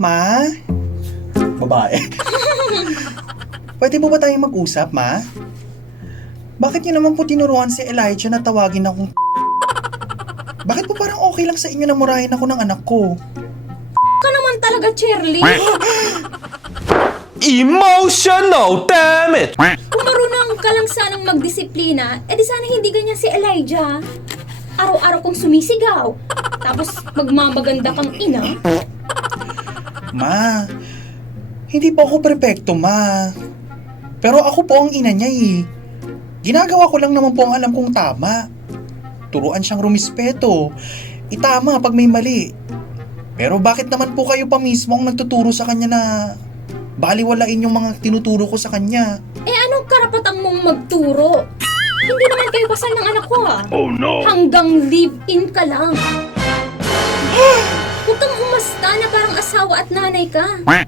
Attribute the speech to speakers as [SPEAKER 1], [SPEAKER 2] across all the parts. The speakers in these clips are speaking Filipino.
[SPEAKER 1] Ma? Babae. Pwede mo ba tayong mag-usap, Ma? Bakit niyo naman po tinuruan si Elijah na tawagin akong Bakit po parang okay lang sa inyo na murahin ako ng anak ko?
[SPEAKER 2] Ka naman talaga, Cherly.
[SPEAKER 3] Emotional, damn it!
[SPEAKER 2] Kung marunong ka lang sanang magdisiplina, edi sana hindi ganyan si Elijah. Araw-araw kong sumisigaw. Tapos magmamaganda kang ina.
[SPEAKER 1] Ma, hindi po ako perpekto, Ma. Pero ako po ang ina niya eh. Ginagawa ko lang naman po ang alam kong tama. Turuan siyang rumispeto. Itama pag may mali. Pero bakit naman po kayo pa mismo ang nagtuturo sa kanya na baliwalain yung mga tinuturo ko sa kanya?
[SPEAKER 2] Eh anong karapatang mong magturo? Hindi naman kayo kasal ng anak ko ah.
[SPEAKER 3] Oh no!
[SPEAKER 2] Hanggang live-in ka lang. Huwag kang umasta na parang asawa at nanay ka.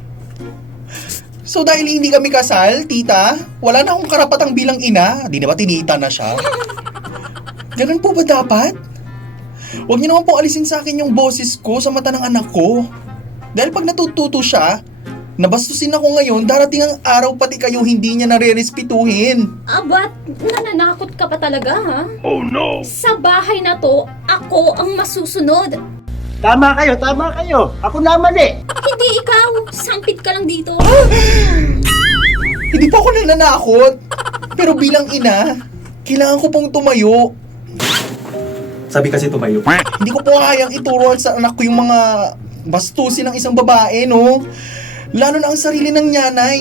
[SPEAKER 1] So dahil hindi kami kasal, tita, wala na akong karapatang bilang ina. Di na ba tinita na siya? Ganun po ba dapat? Huwag niyo naman po alisin sa akin yung boses ko sa mata ng anak ko. Dahil pag natututo siya, nabastusin ako ngayon, darating ang araw pati kayo hindi niya nare-respetuhin.
[SPEAKER 2] Abat, nananakot ka pa talaga ha?
[SPEAKER 3] Oh no!
[SPEAKER 2] Sa bahay na to, ako ang masusunod.
[SPEAKER 4] Tama kayo. Ako na mali.
[SPEAKER 2] Hindi ikaw, sampit ka lang dito.
[SPEAKER 1] Hindi pa ako nananakot. Pero bilang ina, kailangan ko pong tumayo. Sabi kasi tumayo. Hindi ko po kayang ituruan sa anak ko yung mga bastusin ng isang babae, no? Lalo na ang sarili ng nanay.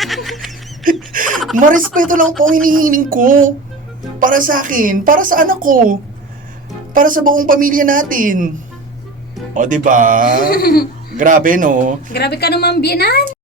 [SPEAKER 1] Marespeto lang po ang hinihiling ko. Para sa akin, para sa anak ko. Para sa buong pamilya natin. O, diba? Grabe, no?
[SPEAKER 2] Grabe ka naman, Bianan.